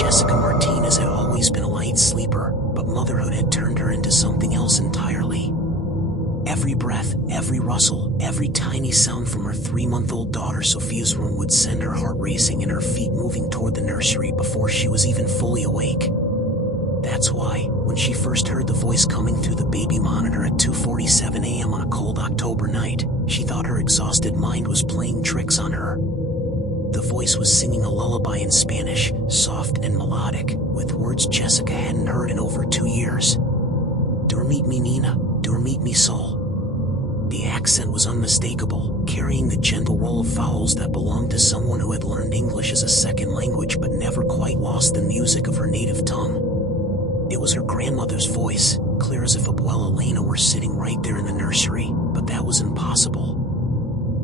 Jessica Martinez had always been a light sleeper, but motherhood had turned her into something else entirely. Every breath, every rustle, every tiny sound from her 3-month-old daughter Sophia's room would send her heart racing and her feet moving toward the nursery before she was even fully awake. That's why, when she first heard the voice coming through the baby monitor at 2:47 a.m. on a cold October night, she thought her exhausted mind was playing tricks on her. The voice was singing a lullaby in Spanish, soft and melodic, with words Jessica hadn't heard in over 2 years. Dormit mi nina, dormit mi sol. The accent was unmistakable, carrying the gentle roll of vowels that belonged to someone who had learned English as a second language but never quite lost the music of her native tongue. It was her grandmother's voice, clear as if Abuela Elena were sitting right there in the nursery, but that was impossible.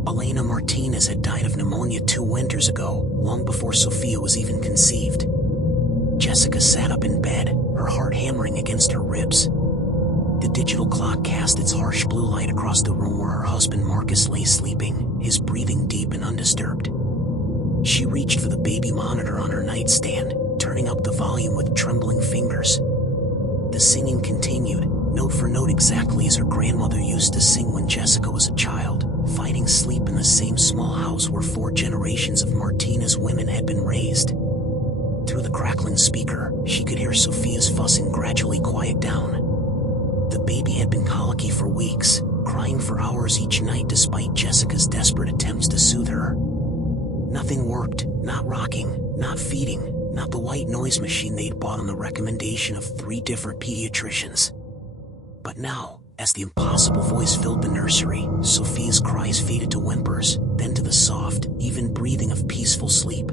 Elena Martinez had died of pneumonia 2 winters ago, long before Sophia was even conceived. Jessica sat up in bed, her heart hammering against her ribs. The digital clock cast its harsh blue light across the room where her husband Marcus lay sleeping, his breathing deep and undisturbed. She reached for the baby monitor on her nightstand, turning up the volume with trembling fingers. The singing continued, note for note exactly as her grandmother used to sing when Jessica was a child, fighting sleep in the same small house where 4 generations of Martinez women had been raised. Through the crackling speaker, she could hear Sophia's fussing gradually quiet down. The baby had been colicky for weeks, crying for hours each night despite Jessica's desperate attempts to soothe her. Nothing worked, not rocking, not feeding, not the white noise machine they'd bought on the recommendation of 3 different pediatricians. But now, as the impossible voice filled the nursery, Sophia's cries faded to whimpers, then to the soft, even breathing of peaceful sleep.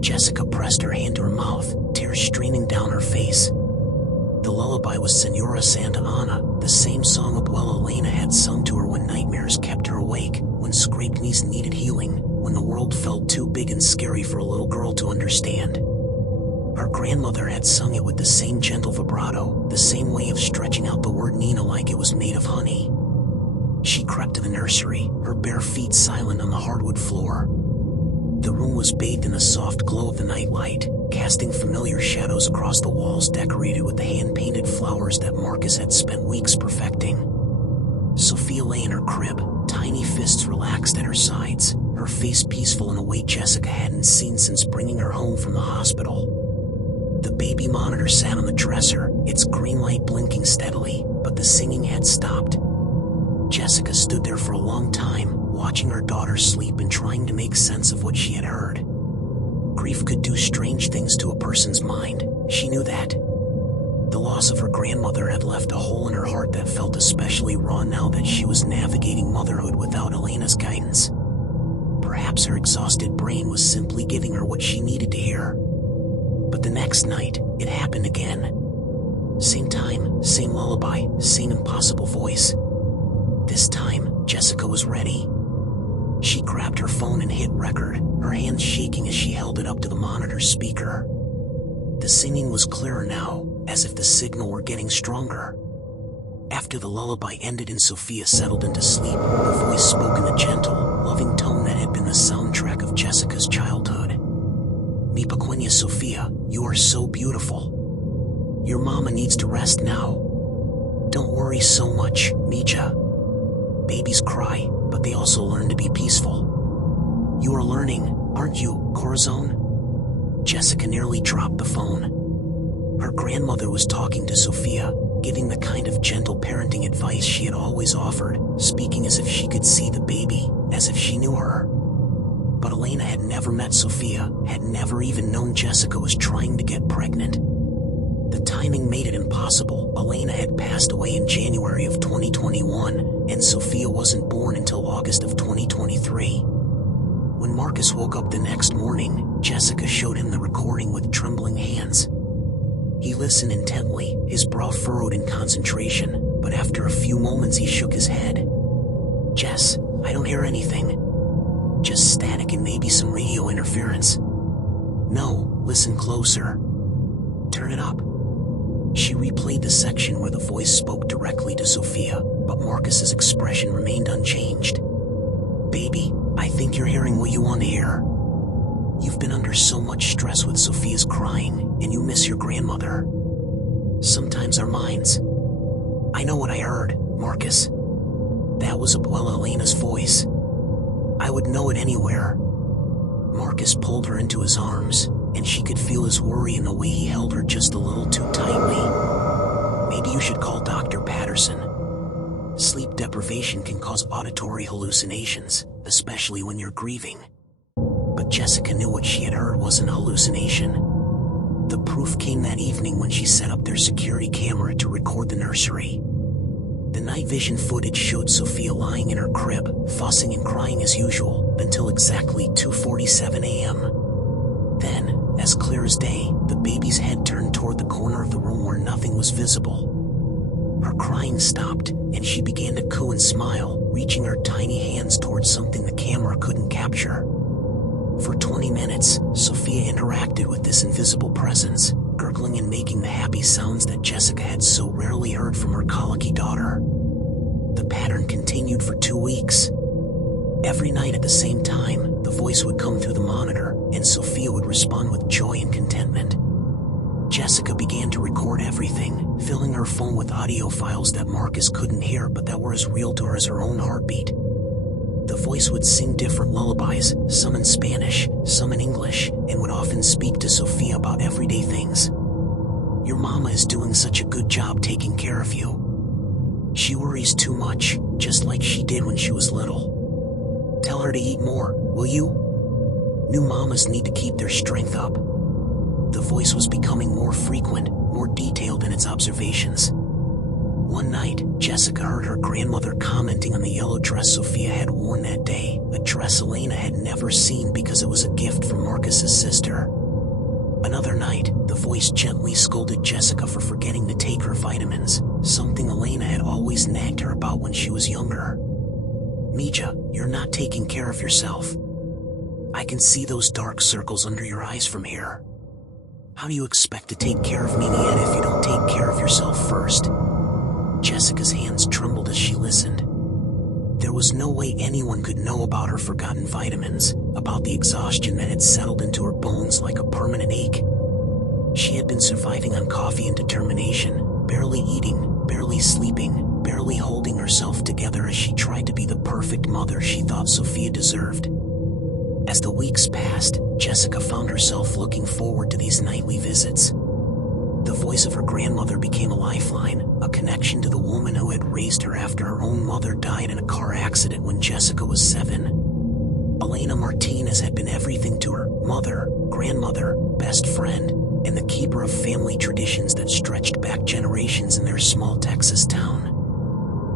Jessica pressed her hand to her mouth, tears streaming down her face. The lullaby was Senora Santa Ana, the same song Abuela Elena had sung to her when nightmares kept her awake, when scraped knees needed healing, when the world felt too big and scary for a little girl to understand. Her grandmother had sung it with the same gentle vibrato, the same way of stretching out the word Nina like it was made of honey. She crept to the nursery, her bare feet silent on the hardwood floor. The room was bathed in the soft glow of the nightlight, casting familiar shadows across the walls decorated with the hand-painted flowers that Marcus had spent weeks perfecting. Sophia lay in her crib, tiny fists relaxed at her sides, her face peaceful in a way Jessica hadn't seen since bringing her home from the hospital. The baby monitor sat on the dresser, its green light blinking steadily, but the singing had stopped. Jessica stood there for a long time, watching her daughter sleep and trying to make sense of what she had heard. Grief could do strange things to a person's mind, she knew that. The loss of her grandmother had left a hole in her heart that felt especially raw now that she was navigating motherhood without Elena's guidance. Perhaps her exhausted brain was simply giving her what she needed to hear. But the next night, it happened again. Same time, same lullaby, same impossible voice. This time, Jessica was ready. She grabbed her phone and hit record, her hands shaking as she held it up to the monitor's speaker. The singing was clearer now, as if the signal were getting stronger. After the lullaby ended and Sophia settled into sleep, the voice spoke in the gentle, loving tone that had been the soundtrack of Jessica's childhood. Mi pequeña Sofia, you are so beautiful. Your mama needs to rest now. Don't worry so much, Mija. Babies cry, but they also learn to be peaceful. You are learning, aren't you, Corazon? Jessica nearly dropped the phone. Her grandmother was talking to Sophia, giving the kind of gentle parenting advice she had always offered, speaking as if she could see the baby, as if she knew her. But Elena had never met Sophia, had never even known Jessica was trying to get pregnant. The timing made it impossible. Elena had passed away in January of 2021, and Sophia wasn't born until August of 2023. When Marcus woke up the next morning, Jessica showed him the recording with trembling hands. He listened intently, his brow furrowed in concentration, but after a few moments he shook his head. Jess, I don't hear anything. Just static and maybe some radio interference. No, listen closer. Turn it up. She replayed the section where the voice spoke directly to Sophia, but Marcus's expression remained unchanged. Baby, I think you're hearing what you want to hear. You've been under so much stress with Sophia's crying, and you miss your grandmother. Sometimes our minds. I know what I heard, Marcus. That was Abuela Elena's voice. I would know it anywhere. Marcus pulled her into his arms, and she could feel his worry in the way he held her just a little too tightly. Maybe you should call Dr. Patterson. Sleep deprivation can cause auditory hallucinations, especially when you're grieving. But Jessica knew what she had heard wasn't a hallucination. The proof came that evening when she set up their security camera to record the nursery. The night vision footage showed Sophia lying in her crib, fussing and crying as usual, until exactly 2:47 a.m. Then, as clear as day, the baby's head turned toward the corner of the room where nothing was visible. Her crying stopped, and she began to coo and smile, reaching her tiny hands towards something the camera couldn't capture. For 20 minutes, Sophia interacted with this invisible presence, gurgling and making the happy sounds that Jessica had so rarely heard from her colicky daughter. The pattern continued for 2 weeks. Every night at the same time, the voice would come through the monitor, and Sophia would respond with joy and contentment. Jessica began to record everything, filling her phone with audio files that Marcus couldn't hear but that were as real to her as her own heartbeat. The voice would sing different lullabies, some in Spanish, some in English, and would often speak to Sophia about everyday things. Your mama is doing such a good job taking care of you. She worries too much, just like she did when she was little. Tell her to eat more, will you? New mamas need to keep their strength up. The voice was becoming more frequent, more detailed in its observations. One night, Jessica heard her grandmother commenting on the yellow dress Sophia had worn that day, a dress Elena had never seen because it was a gift from Marcus's sister. Another night, the voice gently scolded Jessica for forgetting to take her vitamins, something Elena had always nagged her about when she was younger. Mija, you're not taking care of yourself. I can see those dark circles under your eyes from here. How do you expect to take care of me yet if you don't take care of yourself first? Jessica's hands trembled as she listened. There was no way anyone could know about her forgotten vitamins, about the exhaustion that had settled into her bones like a permanent ache. She had been surviving on coffee and determination, barely eating, barely sleeping, barely holding herself together as she tried to be the perfect mother she thought Sophia deserved. As the weeks passed, Jessica found herself looking forward to these nightly visits. The voice of her grandmother became a lifeline, a connection to the woman who had raised her after her own mother died in a car accident when Jessica was 7. Elena Martinez had been everything to her: mother, grandmother, best friend, and the keeper of family traditions that stretched back generations in their small Texas town.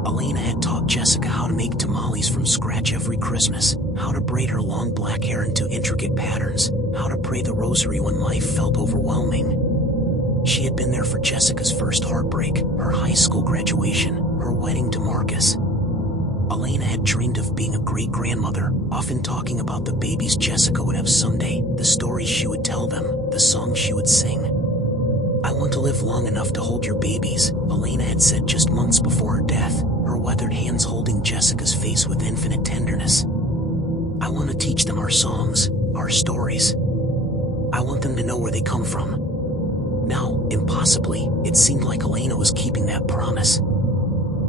Elena had taught Jessica how to make tamales from scratch every Christmas, how to braid her long black hair into intricate patterns, how to pray the rosary when life felt overwhelming. She had been there for Jessica's first heartbreak, her high school graduation, her wedding to Marcus. Elena had dreamed of being a great-grandmother, often talking about the babies Jessica would have someday, the stories she would tell them, the songs she would sing. I want to live long enough to hold your babies, Elena had said just months before her death, her weathered hands holding Jessica's face with infinite tenderness. I want to teach them our songs, our stories. I want them to know where they come from. Now, impossibly, it seemed like Elena was keeping that promise.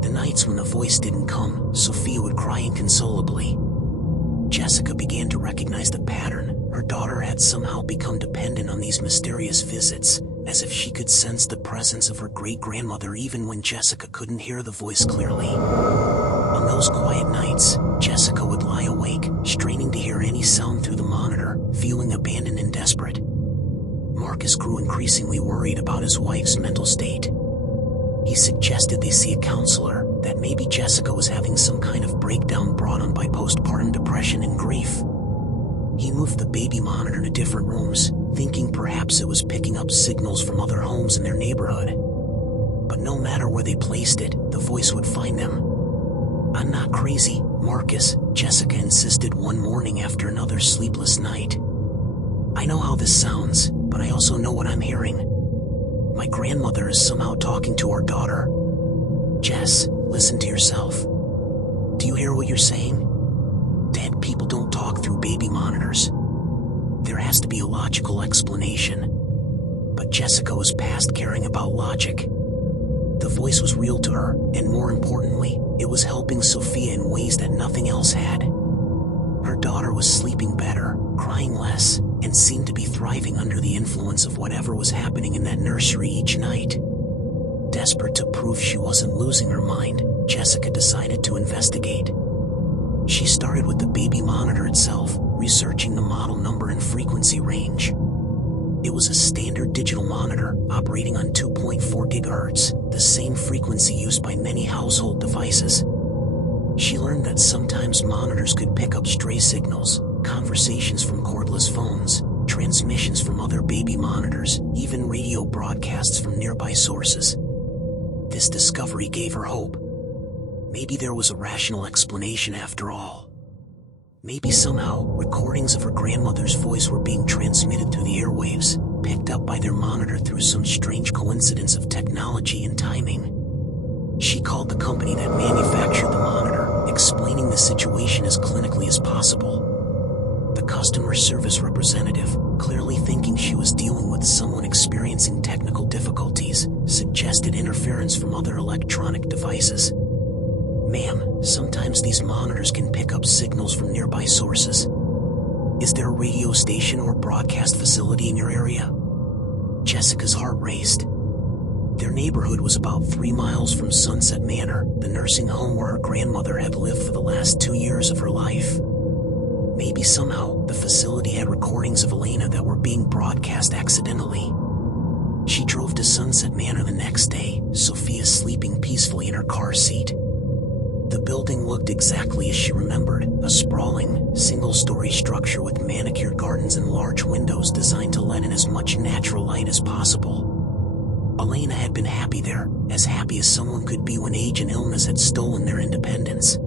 The nights when the voice didn't come, Sophia would cry inconsolably. Jessica began to recognize the pattern. Her daughter had somehow become dependent on these mysterious visits, as if she could sense the presence of her great-grandmother even when Jessica couldn't hear the voice clearly. On those quiet nights, Jessica would lie awake, straining to hear any sound through the monitor, feeling abandoned and desperate. Marcus grew increasingly worried about his wife's mental state. He suggested they see a counselor, that maybe Jessica was having some kind of breakdown brought on by postpartum depression and grief. He moved the baby monitor to different rooms, thinking perhaps it was picking up signals from other homes in their neighborhood. But no matter where they placed it, the voice would find them. I'm not crazy, Marcus, Jessica insisted one morning after another sleepless night. I know how this sounds, but I also know what I'm hearing. My grandmother is somehow talking to our daughter. Jess, listen to yourself. Do you hear what you're saying? Dead people don't talk through baby monitors. There has to be a logical explanation. But Jessica was past caring about logic. The voice was real to her, and more importantly, it was helping Sophia in ways that nothing else had. Her daughter was sleeping better, crying less, and seemed to be thriving under the influence of whatever was happening in that nursery each night. Desperate to prove she wasn't losing her mind, Jessica decided to investigate. She started with the baby monitor itself, researching the model number and frequency range. It was a standard digital monitor operating on 2.4 gigahertz, the same frequency used by many household devices. She learned that sometimes monitors could pick up stray signals, conversations from cordless phones, transmissions from other baby monitors, even radio broadcasts from nearby sources. This discovery gave her hope. Maybe there was a rational explanation after all. Maybe somehow, recordings of her grandmother's voice were being transmitted through the airwaves, picked up by their monitor through some strange coincidence of technology and timing. She called the company that manufactured the monitor, explaining the situation as clinically as possible. The customer service representative, clearly thinking she was dealing with someone experiencing technical difficulties, suggested interference from other electronic devices. "Ma'am, sometimes these monitors can pick up signals from nearby sources. Is there a radio station or broadcast facility in your area?" Jessica's heart raced. Their neighborhood was about 3 miles from Sunset Manor, the nursing home where her grandmother had lived for the last 2 years of her life. Maybe somehow the facility had recordings of Elena that were being broadcast accidentally. She drove to Sunset Manor the next day, Sophia sleeping peacefully in her car seat. The building looked exactly as she remembered, a sprawling, single-story structure with manicured gardens and large windows designed to let in as much natural light as possible. Elena had been happy there, as happy as someone could be when age and illness had stolen their independence.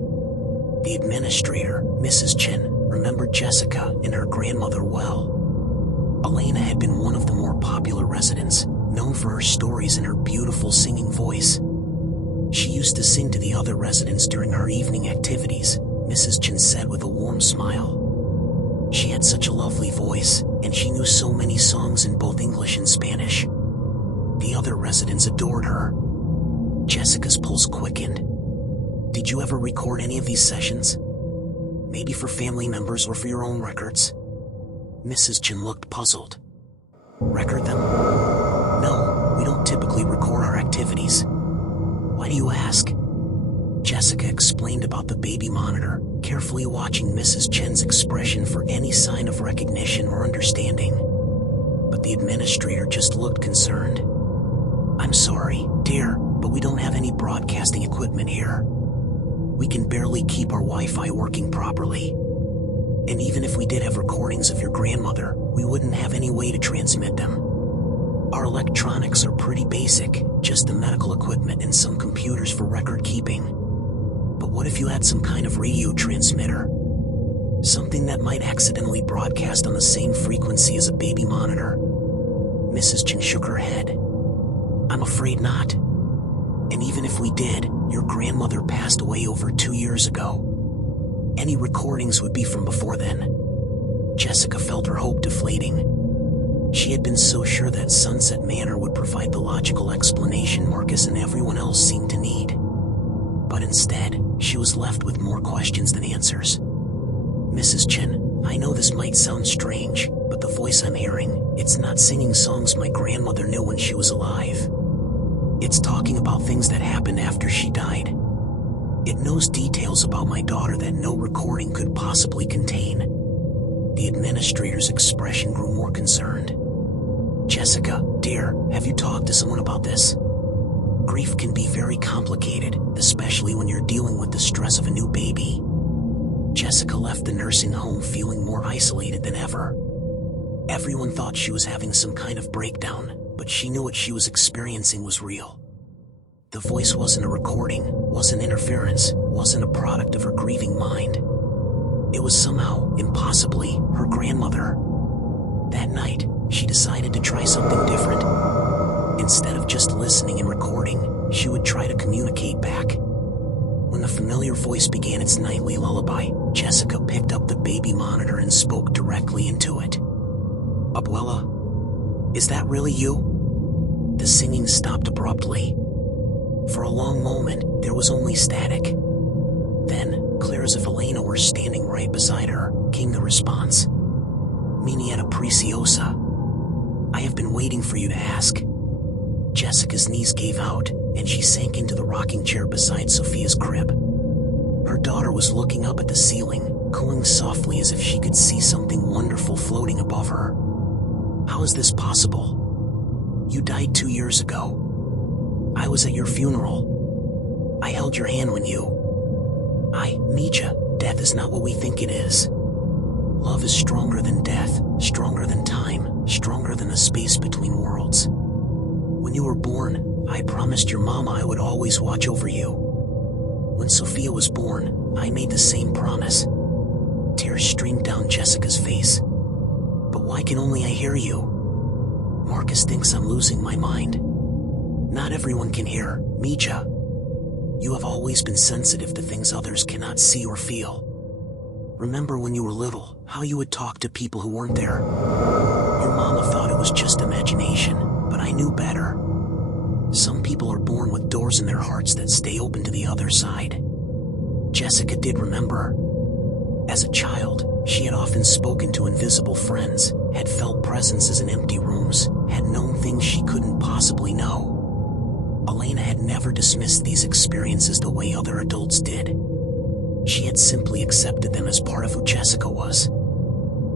The administrator, Mrs. Chen, remembered Jessica and her grandmother well. Elena had been one of the more popular residents, known for her stories and her beautiful singing voice. She used to sing to the other residents during her evening activities, Mrs. Chen said with a warm smile. She had such a lovely voice, and she knew so many songs in both English and Spanish. The other residents adored her. Jessica's pulse quickened. "Did you ever record any of these sessions? Maybe for family members or for your own records?" Mrs. Chen looked puzzled. "Record them? No, we don't typically record our activities." "Why do you ask?" Jessica explained about the baby monitor, carefully watching Mrs. Chen's expression for any sign of recognition or understanding. But the administrator just looked concerned. "I'm sorry, dear, but we don't have any broadcasting equipment here. We can barely keep our Wi-Fi working properly. And even if we did have recordings of your grandmother, we wouldn't have any way to transmit them. Our electronics are pretty basic, just the medical equipment and some computers for record keeping. But what if you had some kind of radio transmitter? Something that might accidentally broadcast on the same frequency as a baby monitor?" Mrs. Chen shook her head. "I'm afraid not. And even if we did, your grandmother passed away over 2 years ago. Any recordings would be from before then." Jessica felt her hope deflating. She had been so sure that Sunset Manor would provide the logical explanation Marcus and everyone else seemed to need. But instead, she was left with more questions than answers. "Mrs. Chen, I know this might sound strange, but the voice I'm hearing, it's not singing songs my grandmother knew when she was alive. It's talking about things that happened after she died. It knows details about my daughter that no recording could possibly contain." The administrator's expression grew more concerned. "Jessica, dear, have you talked to someone about this? Grief can be very complicated, especially when you're dealing with the stress of a new baby." Jessica left the nursing home feeling more isolated than ever. Everyone thought she was having some kind of breakdown, but she knew what she was experiencing was real. The voice wasn't a recording, wasn't interference, wasn't a product of her grieving mind. It was somehow, impossibly, her grandmother. That night, she decided to try something different. Instead of just listening and recording, she would try to communicate back. When the familiar voice began its nightly lullaby, Jessica picked up the baby monitor and spoke directly into it. Abuela? Is that really you? The singing stopped abruptly. For a long moment, there was only static. Then, clear as if Elena were standing right beside her, came the response. Mi nieta preciosa. I have been waiting for you to ask. Jessica's knees gave out, and she sank into the rocking chair beside Sophia's crib. Her daughter was looking up at the ceiling, cooing softly as if she could see something wonderful floating above her. How is this possible? You died 2 years ago. I was at your funeral. I held your hand when you... Nietzsche, death is not what we think it is. Love is stronger than death, stronger than time, stronger than the space between worlds. When you were born, I promised your mama I would always watch over you. When Sophia was born, I made the same promise. Tears streamed down Jessica's face. But why can only I hear you? Marcus thinks I'm losing my mind. Not everyone can hear, Mija. You have always been sensitive to things others cannot see or feel. Remember when you were little, how you would talk to people who weren't there? Your mama thought it was just imagination, but I knew better. Some people are born with doors in their hearts that stay open to the other side. Jessica did remember. As a child, she had often spoken to invisible friends, had felt presences in empty rooms, had known things she couldn't possibly know. Elena had never dismissed these experiences the way other adults did. She had simply accepted them as part of who Jessica was.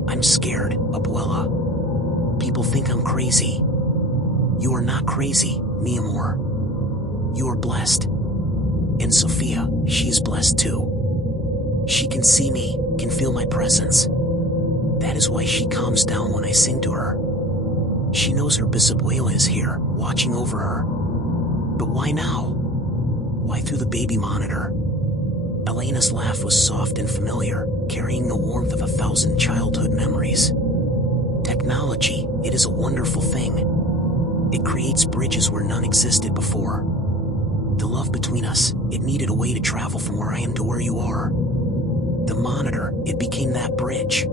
I'm scared, Abuela. People think I'm crazy. You are not crazy, mi amor. You are blessed. And Sophia, she is blessed too. She can see me, can feel my presence. That is why she calms down when I sing to her. She knows her bisabuela is here, watching over her. But why now? Why through the baby monitor? Elena's laugh was soft and familiar, carrying the warmth of 1,000 childhood memories. Technology, it is a wonderful thing. It creates bridges where none existed before. The love between us, it needed a way to travel from where I am to where you are. The monitor, it became that bridge.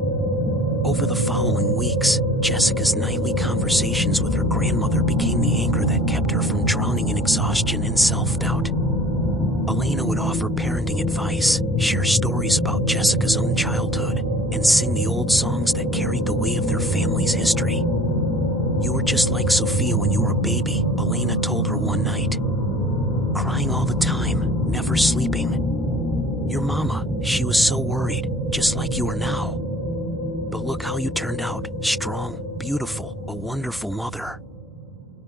Over the following weeks, Jessica's nightly conversations with her grandmother became the anchor that kept her from drowning in exhaustion and self-doubt. Elena would offer parenting advice, share stories about Jessica's own childhood, and sing the old songs that carried the weight of their family's history. You were just like Sophia when you were a baby, Elena told her one night. Crying all the time, never sleeping. Your mama, she was so worried, just like you are now. But look how you turned out, strong, beautiful, a wonderful mother.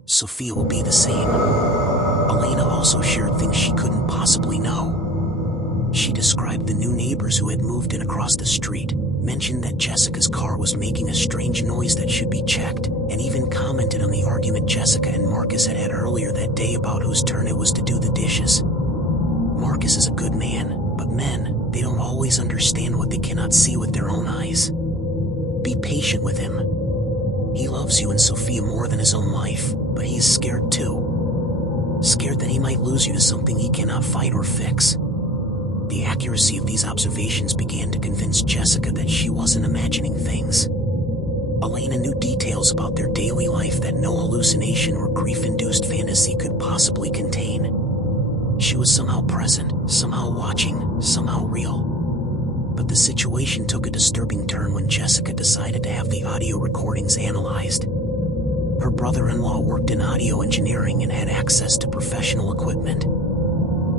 Sophia will be the same. Elena also shared things she couldn't possibly know. She described the new neighbors who had moved in across the street, mentioned that Jessica's car was making a strange noise that should be checked, and even commented on the argument Jessica and Marcus had had earlier that day about whose turn it was to do the dishes. Marcus is a good man, but men, they don't always understand what they cannot see with their own eyes. Be patient with him. He loves you and Sophia more than his own life, but he is scared too. Scared that he might lose you to something he cannot fight or fix. The accuracy of these observations began to convince Jessica that she wasn't imagining things. Elena knew details about their daily life that no hallucination or grief-induced fantasy could possibly contain. She was somehow present, somehow watching, somehow real. But the situation took a disturbing turn when Jessica decided to have the audio recordings analyzed. Her brother-in-law worked in audio engineering and had access to professional equipment.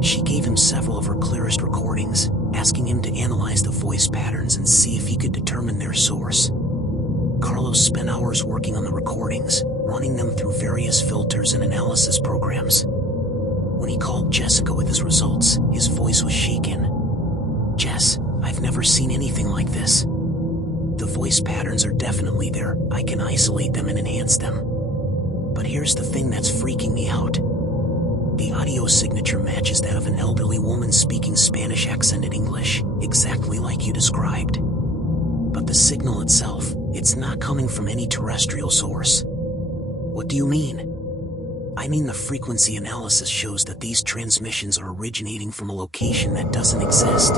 She gave him several of her clearest recordings, asking him to analyze the voice patterns and see if he could determine their source. Carlos spent hours working on the recordings, running them through various filters and analysis programs. When he called Jessica with his results, his voice was shaken. Jess, I've never seen anything like this. The voice patterns are definitely there. I can isolate them and enhance them. But here's the thing that's freaking me out. The audio signature matches that of an elderly woman speaking Spanish accented English, exactly like you described. But the signal itself, it's not coming from any terrestrial source. What do you mean? I mean the frequency analysis shows that these transmissions are originating from a location that doesn't exist.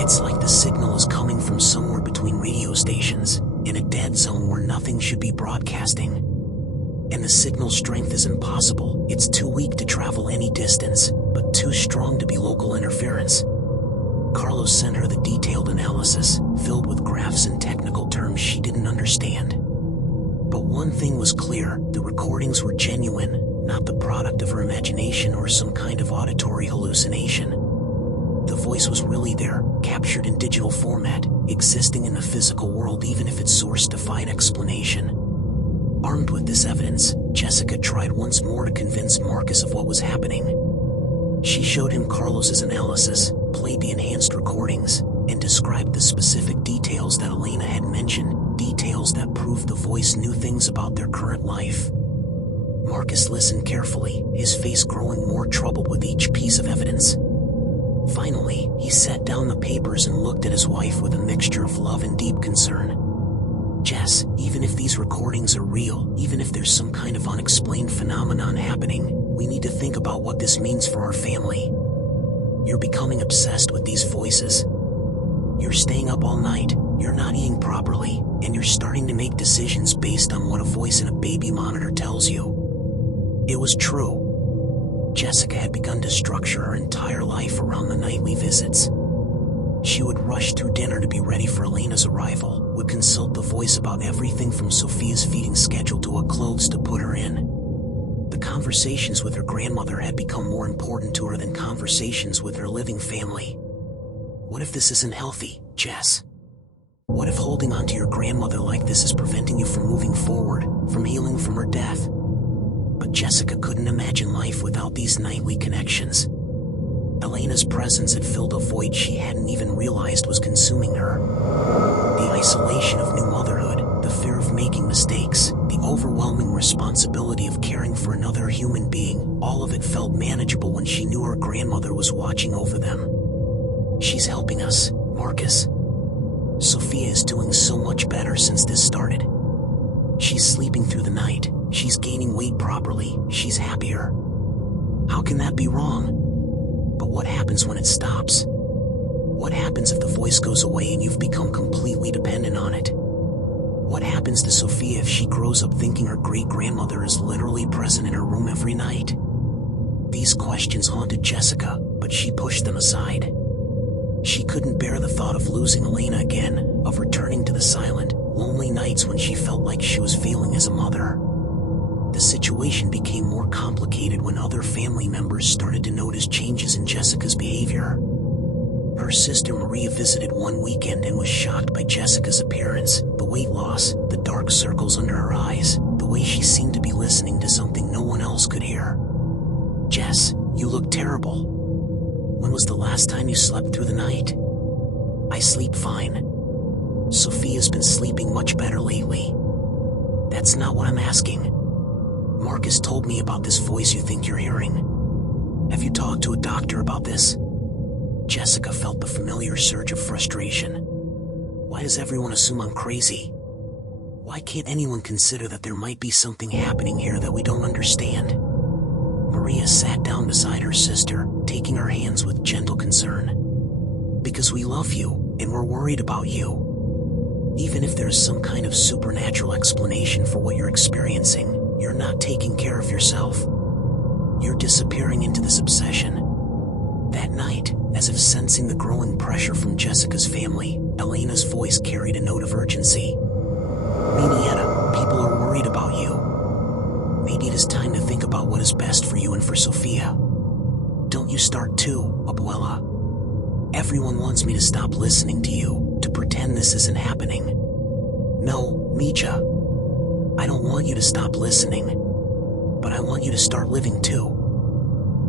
It's like the signal is coming from somewhere between radio stations, in a dead zone where nothing should be broadcasting. And the signal strength is impossible. It's too weak to travel any distance, but too strong to be local interference. Carlos sent her the detailed analysis, filled with graphs and technical terms she didn't understand. But one thing was clear, the recordings were genuine, not the product of her imagination or some kind of auditory hallucination. The voice was really there, captured in digital format, existing in the physical world even if its source defied explanation. Armed with this evidence, Jessica tried once more to convince Marcus of what was happening. She showed him Carlos's analysis, played the enhanced recordings, and described the specific details that Elena had mentioned, details that proved the voice knew things about their current life. Marcus listened carefully, his face growing more troubled with each piece of evidence. Finally, he set down the papers and looked at his wife with a mixture of love and deep concern. Jess, even if these recordings are real, even if there's some kind of unexplained phenomenon happening, we need to think about what this means for our family. You're becoming obsessed with these voices. You're staying up all night, you're not eating properly, and you're starting to make decisions based on what a voice in a baby monitor tells you. It was true. Jessica had begun to structure her entire life around the nightly visits. She would rush through dinner to be ready for Elena's arrival, would consult the voice about everything from Sophia's feeding schedule to what clothes to put her in. The conversations with her grandmother had become more important to her than conversations with her living family. What if this isn't healthy, Jess? What if holding on to your grandmother like this is preventing you from moving forward, from healing from her death? But Jessica couldn't imagine life without these nightly connections. Elena's presence had filled a void she hadn't even realized was consuming her. The isolation of new motherhood, the fear of making mistakes, the overwhelming responsibility of caring for another human being, all of it felt manageable when she knew her grandmother was watching over them. She's helping us, Marcus. Sophia is doing so much better since this started. She's sleeping through the night, she's gaining weight properly, she's happier. How can that be wrong? But what happens when it stops? What happens if the voice goes away and you've become completely dependent on it? What happens to Sophia if she grows up thinking her great-grandmother is literally present in her room every night? These questions haunted Jessica, but she pushed them aside. She couldn't bear the thought of losing Elena again, of returning to the silent, lonely nights when she felt like she was failing as a mother. The situation became more complicated when other family members started to notice changes in Jessica's behavior. Her sister Maria visited one weekend and was shocked by Jessica's appearance, the weight loss, the dark circles under her eyes, the way she seemed to be listening to something no one else could hear. "Jess, you look terrible. When was the last time you slept through the night?" "I sleep fine. Sophia's been sleeping much better lately." "That's not what I'm asking. Marcus told me about this voice you think you're hearing. Have you talked to a doctor about this?" Jessica felt the familiar surge of frustration. Why does everyone assume I'm crazy? Why can't anyone consider that there might be something happening here that we don't understand? Maria sat down beside her sister, taking her hands with gentle concern. "Because we love you, and we're worried about you. Even if there's some kind of supernatural explanation for what you're experiencing, you're not taking care of yourself. You're disappearing into this obsession." That night, as if sensing the growing pressure from Jessica's family, Elena's voice carried a note of urgency. "Minietta, people are worried about you. Maybe it is time to think about what is best for you and for Sophia. Don't you start too, Abuela. Everyone wants me to stop listening to you, to pretend this isn't happening. No, Mija. I don't want you to stop listening, but I want you to start living too.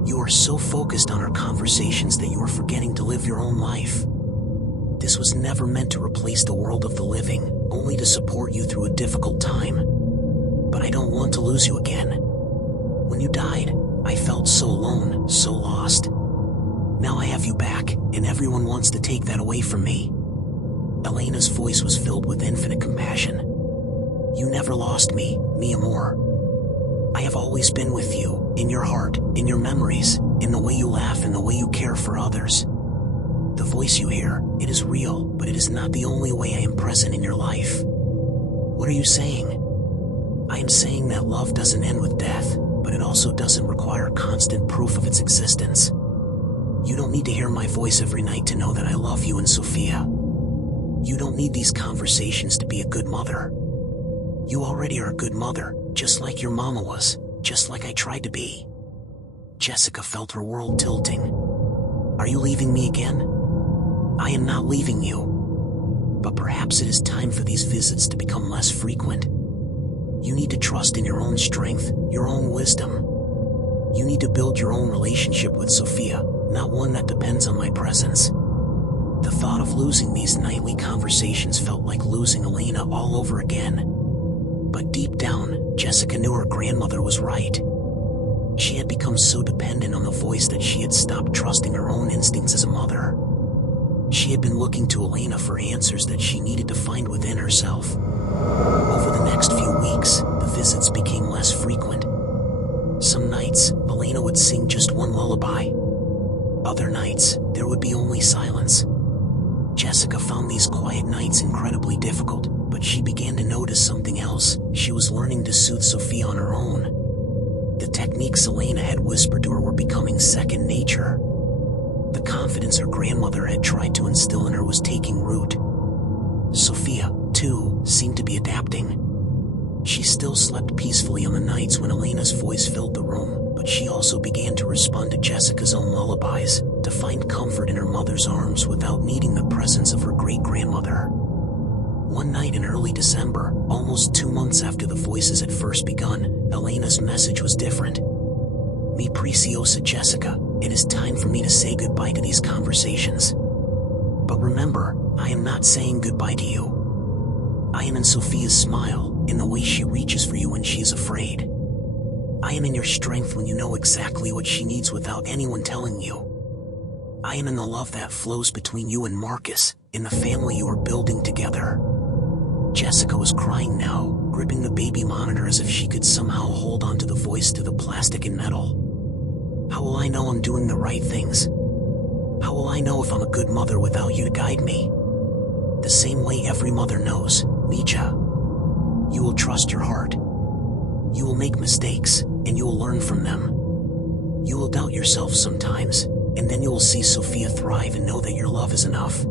You are so focused on our conversations that you are forgetting to live your own life. This was never meant to replace the world of the living, only to support you through a difficult time. But I don't want to lose you again. When you died, I felt so alone, so lost. Now I have you back, and everyone wants to take that away from me." Elena's voice was filled with infinite compassion. "You never lost me, mi amor. I have always been with you, in your heart, in your memories, in the way you laugh and the way you care for others. The voice you hear, it is real, but it is not the only way I am present in your life. What are you saying? I am saying that love doesn't end with death, but it also doesn't require constant proof of its existence. You don't need to hear my voice every night to know that I love you and Sophia. You don't need these conversations to be a good mother. You already are a good mother, just like your mama was, just like I tried to be. Jessica felt her world tilting. Are you leaving me again? I am not leaving you. But perhaps it is time for these visits to become less frequent. You need to trust in your own strength, your own wisdom. You need to build your own relationship with Sophia, not one that depends on my presence. The thought of losing these nightly conversations felt like losing Elena all over again. But deep down, Jessica knew her grandmother was right. She had become so dependent on the voice that she had stopped trusting her own instincts as a mother. She had been looking to Elena for answers that she needed to find within herself. Over the next few weeks, the visits became less frequent. Some nights, Elena would sing just one lullaby. Other nights, there would be only silence. Jessica found these quiet nights incredibly difficult, but she began to notice something else. She was learning to soothe Sophia on her own. The techniques Elena had whispered to her were becoming second nature. The confidence her grandmother had tried to instill in her was taking root. Sophia, too, seemed to be adapting. She still slept peacefully on the nights when Elena's voice filled the room, but she also began to respond to Jessica's own lullabies, to find comfort in her mother's arms without needing the presence of her great-grandmother. One night in early December, almost 2 months after the voices had first begun, Elena's message was different. Mi preciosa Jessica, it is time for me to say goodbye to these conversations. But remember, I am not saying goodbye to you. I am in Sophia's smile, in the way she reaches for you when she is afraid. I am in your strength when you know exactly what she needs without anyone telling you. I am in the love that flows between you and Marcus, in the family you are building together. Jessica was crying now, gripping the baby monitor as if she could somehow hold onto the voice through the plastic and metal. How will I know I'm doing the right things? How will I know if I'm a good mother without you to guide me? The same way every mother knows, Mija. You will trust your heart. You will make mistakes, and you will learn from them. You will doubt yourself sometimes, and then you will see Sophia thrive and know that your love is enough.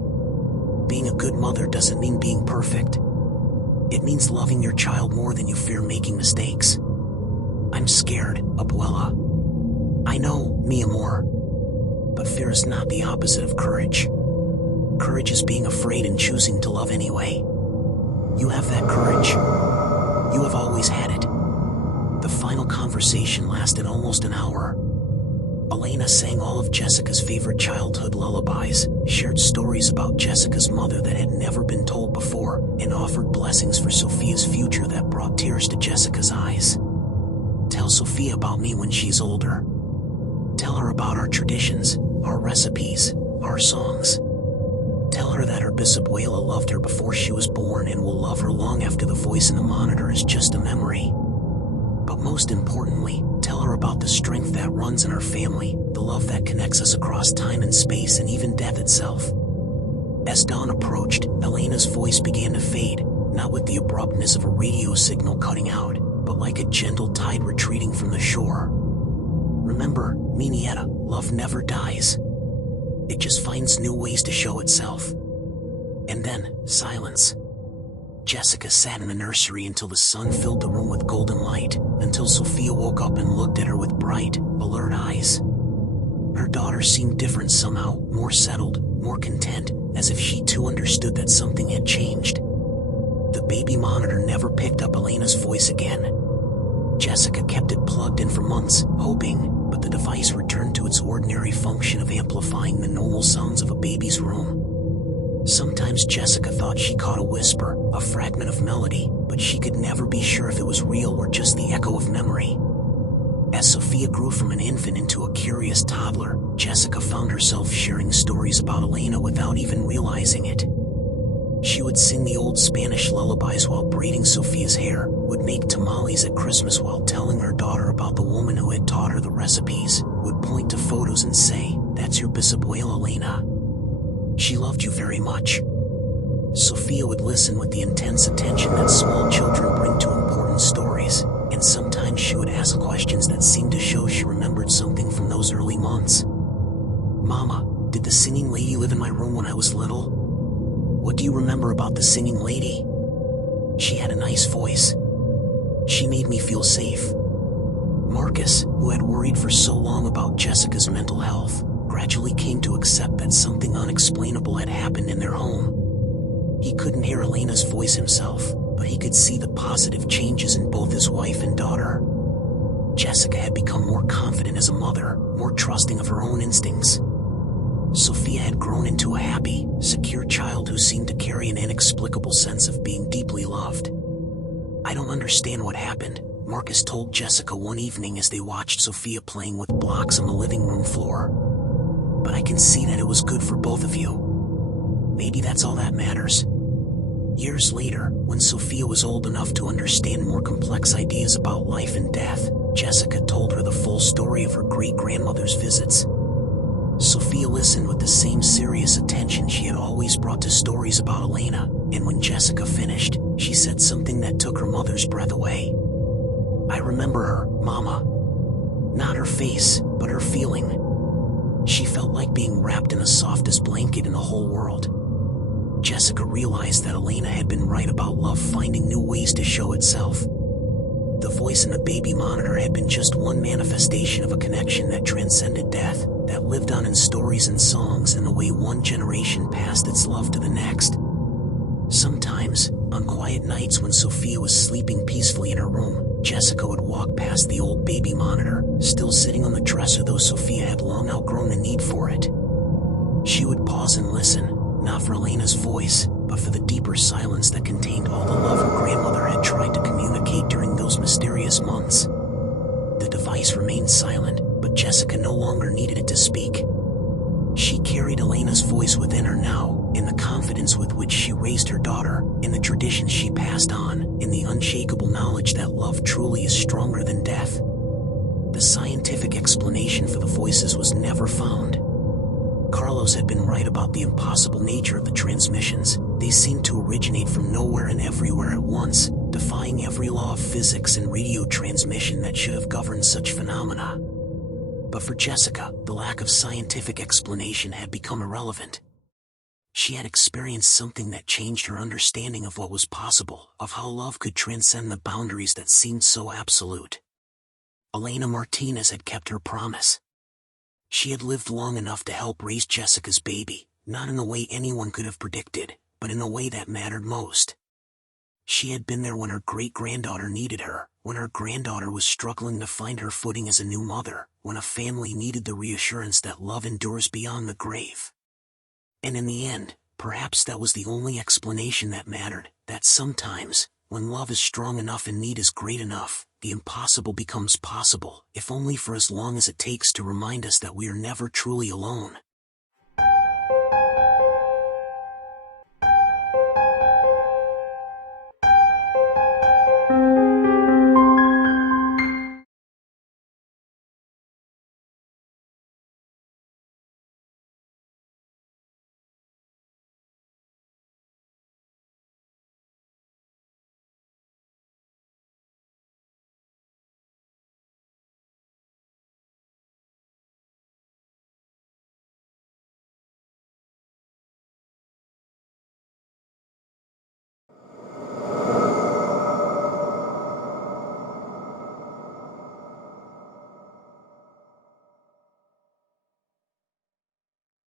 Being a good mother doesn't mean being perfect. It means loving your child more than you fear making mistakes. I'm scared, Abuela. I know, mi amor. But fear is not the opposite of courage. Courage is being afraid and choosing to love anyway. You have that courage. You have always had it. The final conversation lasted almost an hour. Elena sang all of Jessica's favorite childhood lullabies, shared stories about Jessica's mother that had never been told before, and offered blessings for Sophia's future that brought tears to Jessica's eyes. Tell Sophia about me when she's older. Tell her about our traditions, our recipes, our songs. Tell her that her bisabuela loved her before she was born and will love her long after the voice in the monitor is just a memory. But most importantly, tell her about the strength that runs in our family, the love that connects us across time and space and even death itself. As dawn approached, Elena's voice began to fade, not with the abruptness of a radio signal cutting out, but like a gentle tide retreating from the shore. Remember, mi nieta, love never dies. It just finds new ways to show itself. And then, silence. Jessica sat in the nursery until the sun filled the room with golden light, until Sophia woke up and looked at her with bright, alert eyes. Her daughter seemed different somehow, more settled, more content, as if she too understood that something had changed. The baby monitor never picked up Elena's voice again. Jessica kept it plugged in for months, hoping, but the device returned to its ordinary function of amplifying the normal sounds of a baby's room. Sometimes Jessica thought she caught a whisper, a fragment of melody, but she could never be sure if it was real or just the echo of memory. As Sophia grew from an infant into a curious toddler, Jessica found herself sharing stories about Elena without even realizing it. She would sing the old Spanish lullabies while braiding Sophia's hair, would make tamales at Christmas while telling her daughter about the woman who had taught her the recipes, would point to photos and say, "That's your bisabuela Elena. She loved you very much." Sophia would listen with the intense attention that small children bring to important stories, and sometimes she would ask questions that seemed to show she remembered something from those early months. "Mama, did the singing lady live in my room when I was little? What do you remember about the singing lady? She had a nice voice. She made me feel safe." Marcus, who had worried for so long about Jessica's mental health, gradually came to accept that something unexplainable had happened in their home. He couldn't hear Elena's voice himself, but he could see the positive changes in both his wife and daughter. Jessica had become more confident as a mother, more trusting of her own instincts. Sophia had grown into a happy, secure child who seemed to carry an inexplicable sense of being deeply loved. "I don't understand what happened," Marcus told Jessica one evening as they watched Sophia playing with blocks on the living room floor. "But I can see that it was good for both of you. Maybe that's all that matters." Years later, when Sophia was old enough to understand more complex ideas about life and death, Jessica told her the full story of her great-grandmother's visits. Sophia listened with the same serious attention she had always brought to stories about Elena, and when Jessica finished, she said something that took her mother's breath away. "I remember her, Mama. Not her face, but her feeling. She felt like being wrapped in the softest blanket in the whole world." Jessica realized that Elena had been right about love finding new ways to show itself. The voice in the baby monitor had been just one manifestation of a connection that transcended death, that lived on in stories and songs and the way one generation passed its love to the next. Sometimes, on quiet nights when Sophia was sleeping peacefully in her room, Jessica would walk past the old baby monitor, still sitting on the dresser though Sophia had long outgrown the need for it. She would pause and listen, not for Elena's voice, but for the deeper silence that contained all the love her grandmother had tried to communicate during those mysterious months. The device remained silent, but Jessica no longer needed it to speak. She carried Elena's voice within her now, in the confidence with which she raised her daughter, in the traditions she passed on, in the unshakable knowledge that love truly is stronger than death. The scientific explanation for the voices was never found. Carlos had been right about the impossible nature of the transmissions. They seemed to originate from nowhere and everywhere at once, defying every law of physics and radio transmission that should have governed such phenomena. But for Jessica, the lack of scientific explanation had become irrelevant. She had experienced something that changed her understanding of what was possible, of how love could transcend the boundaries that seemed so absolute. Elena Martinez had kept her promise. She had lived long enough to help raise Jessica's baby, not in the way anyone could have predicted, but in the way that mattered most. She had been there when her great-granddaughter needed her, when her granddaughter was struggling to find her footing as a new mother, when a family needed the reassurance that love endures beyond the grave. And in the end, perhaps that was the only explanation that mattered, that sometimes, when love is strong enough and need is great enough, the impossible becomes possible, if only for as long as it takes to remind us that we are never truly alone.